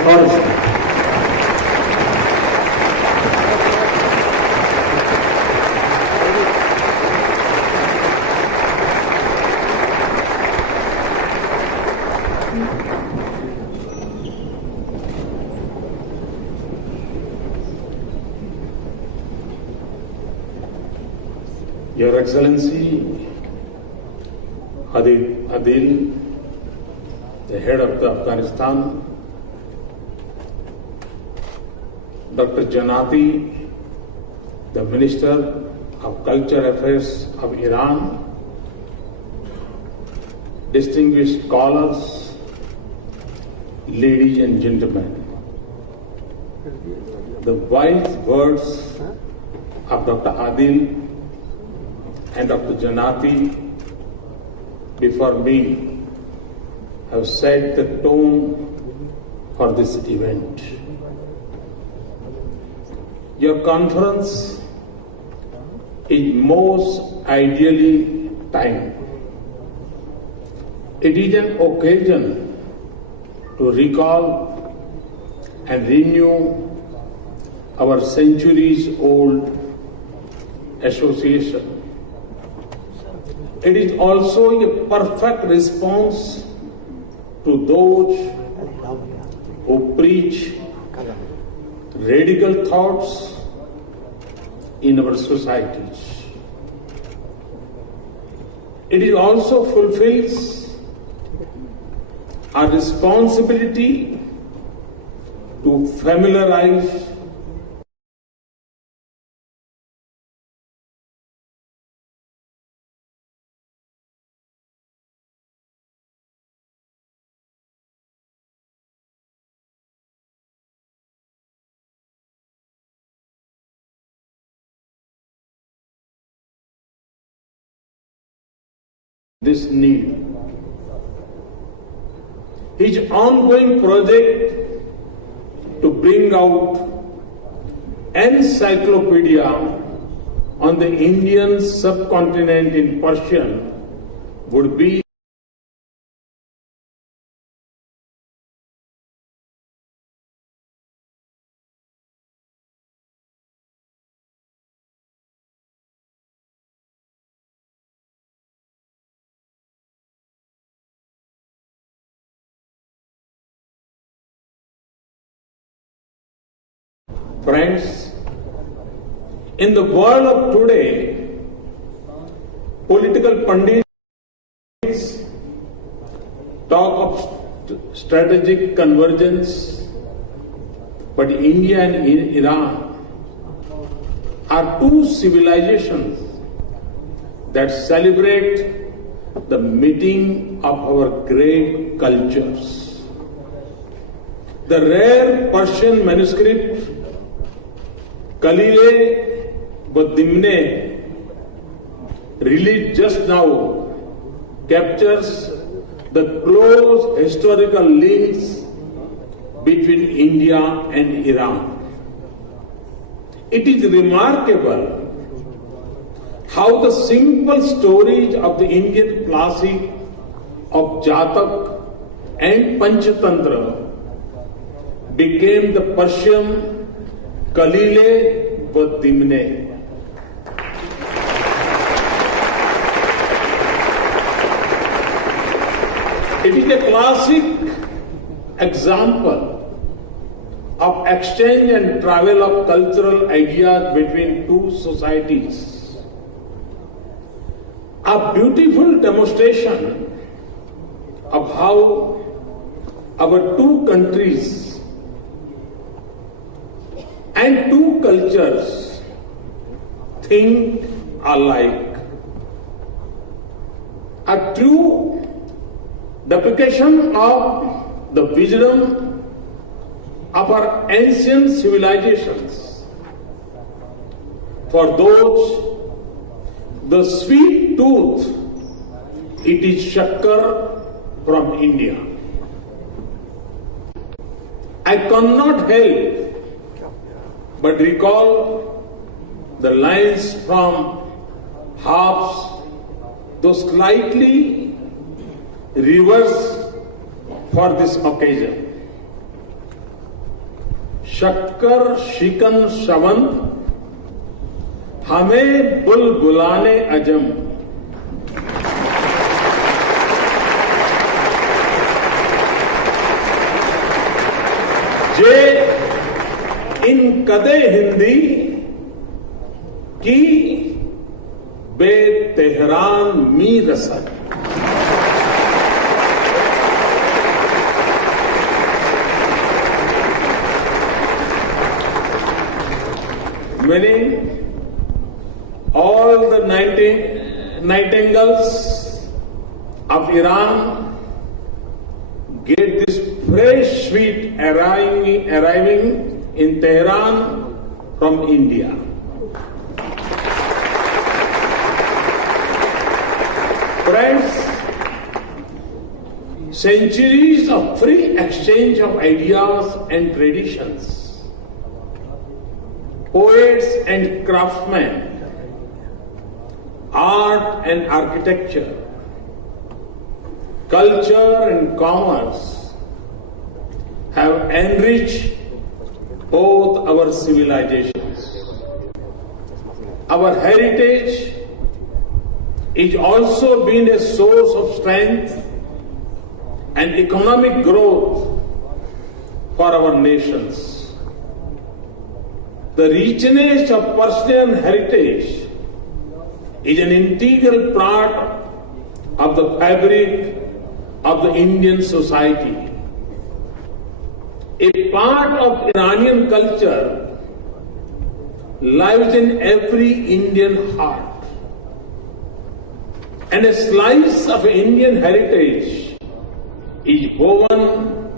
Persian. Your Excellency, Adil, the head of the Afghanistan, Dr. Janati, the Minister of Culture Affairs of Iran, distinguished scholars, ladies and gentlemen, the wise words of Dr. Adil and Dr. Janati before me have set the tone for this event. Your conference is most ideally timed. It is an occasion to recall and renew our centuries-old association. It is also a perfect response to those who preach radical thoughts in our societies. It also fulfills our responsibility to familiarize this need. His ongoing project to bring out encyclopedia on the Indian subcontinent in Persian would be Friends, in the world of today, political pundits talk of strategic convergence, but India and Iran are two civilizations that celebrate the meeting of our great cultures. The rare Persian manuscript Kalile Dimne, released just now, captures the close historical links between India and Iran. It is remarkable how the simple stories of the Indian classic of Jatak and Panchatantra became the Persian Kalile Dimne. It is a classic example of exchange and travel of cultural ideas between two societies. A beautiful demonstration of how our two countries and two cultures think alike. A true depiction of the wisdom of our ancient civilizations. For those, the sweet tooth, it is shakkar from India. I cannot help but recall the lines from harps, though slightly reversed for this occasion. शक्कर शिकन शवन हमें बुलबुलाने अजम। जे इन कदे हिंदी की बे Tehran मी रसद। Meaning, all the nightingales of Iran get this fresh sweet arriving in Tehran from India. Friends, centuries of free exchange of ideas and traditions, poets and craftsmen, art and architecture, culture and commerce have enriched both our civilizations. Our heritage is also been a source of strength and economic growth for our nations. The richness of Persian heritage is an integral part of the fabric of the Indian society. A part of Iranian culture lives in every Indian heart, and a slice of Indian heritage is woven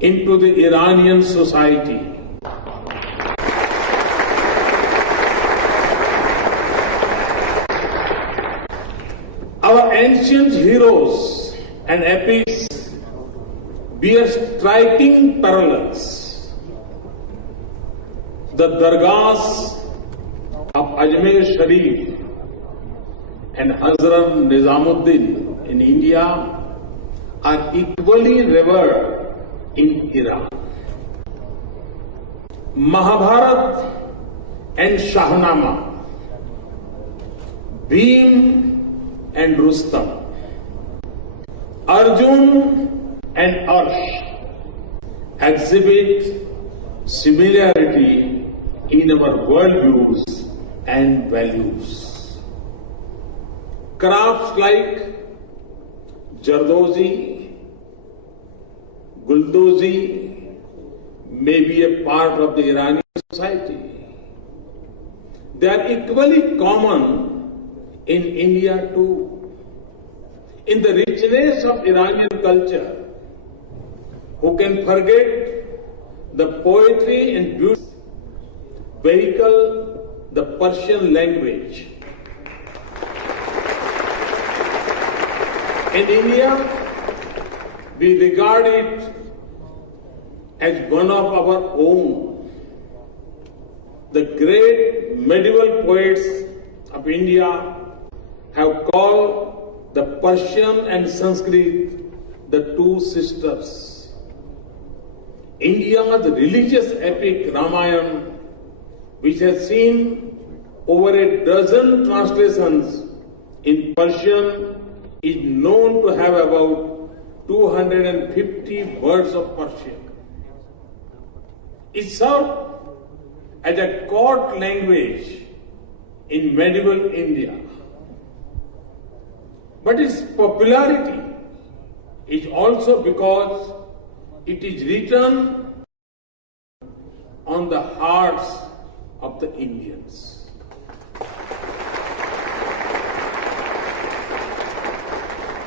into the Iranian society. Our ancient heroes and epics bear striking parallels. The dargahs of Ajmer Sharif and Hazrat Nizamuddin in India are equally revered in Iran. Mahabharat and Shahnama, Bhim and Rustam, Arjun and Arsh exhibit similarity in our worldviews and values. Crafts like Jardozi, Guldozi may be a part of the Iranian society. They are equally common in India too. In the richness of Iranian culture, who can forget the poetry and beauty vehicle the Persian language? In India, we regard it as one of our own. The great medieval poets of India have called the Persian and Sanskrit the two sisters. India's religious epic Ramayana, which has seen over a dozen translations in Persian, is known to have about 250 words of Persian. It served as a court language in medieval India. But its popularity is also because it is written on the hearts of the Indians.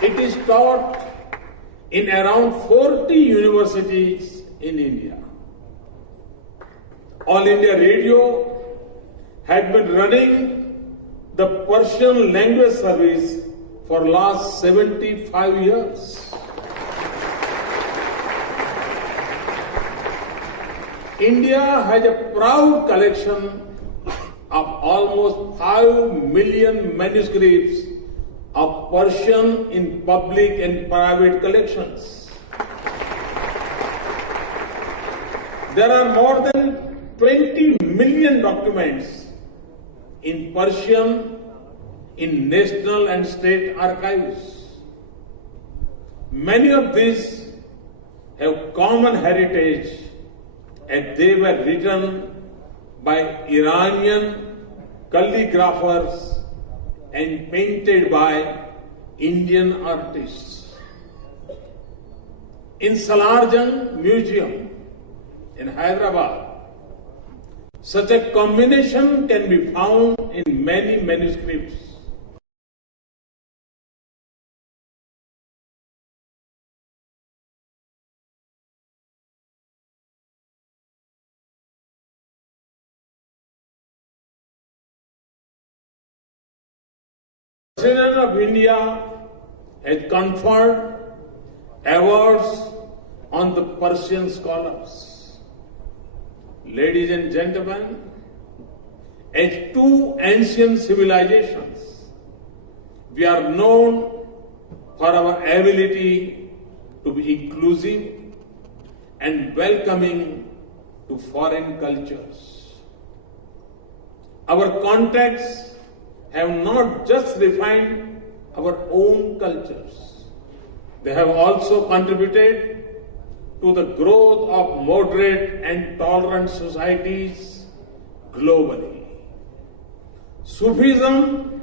It is taught in around 40 universities in India. All India Radio had been running the Persian language service for last 75 years. India has a proud collection of almost 5 million manuscripts of Persian in public and private collections. There are more than 20 million documents in Persian in national and state archives. Many of these have common heritage as they were written by Iranian calligraphers and painted by Indian artists. In Salarjung Museum in Hyderabad, such a combination can be found in many manuscripts. The President of India has conferred awards on the Persian scholars. Ladies and gentlemen, as two ancient civilizations, we are known for our ability to be inclusive and welcoming to foreign cultures. Our contacts have not just refined our own cultures, they have also contributed to the growth of moderate and tolerant societies globally. Sufism,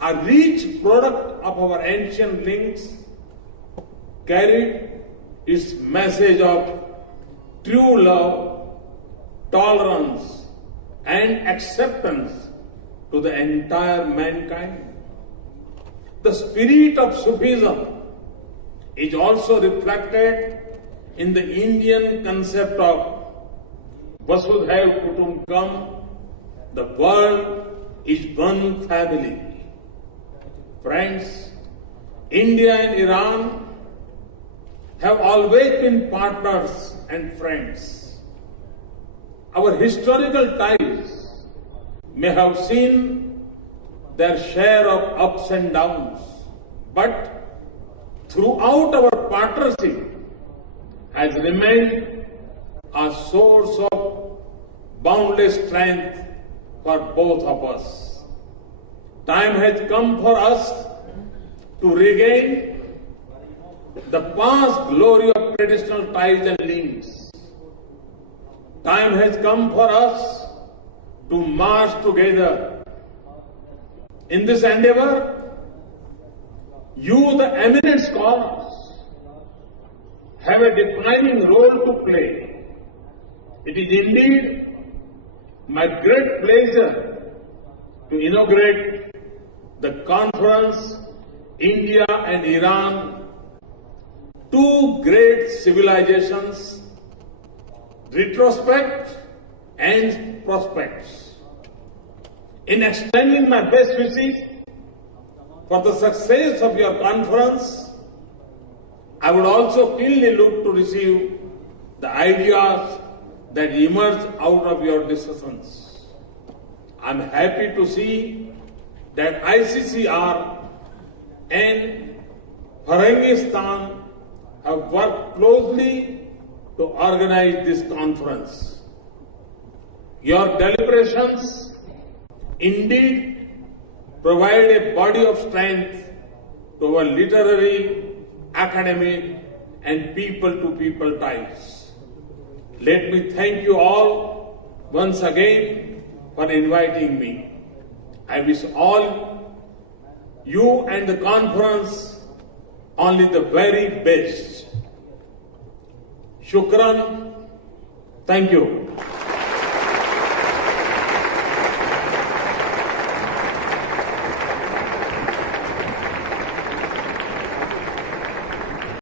a rich product of our ancient links, carried its message of true love, tolerance, and acceptance to the entire mankind. The spirit of Sufism is also reflected in the Indian concept of Vasudhaiva Kutumbakam, the world is one family. Friends, India and Iran have always been partners and friends. Our historical ties may have seen their share of ups and downs, but throughout our partnership has remained a source of boundless strength for both of us. Time has come for us to regain the past glory of traditional ties and links. Time has come for us to march together. In this endeavor, you, the eminent scholars, have a defining role to play. It is indeed my great pleasure to inaugurate the conference India and Iran, two great civilizations, retrospect and prospects. In extending my best wishes for the success of your conference, I would also keenly look to receive the ideas that emerge out of your discussions. I'm happy to see that ICCR and Kyrgyzstan have worked closely to organize this conference. Your deliberations indeed provide a body of strength to our literary, academic, and people-to-people ties. Let me thank you all once again for inviting me. I wish all you and the conference only the very best. Shukran. Thank you.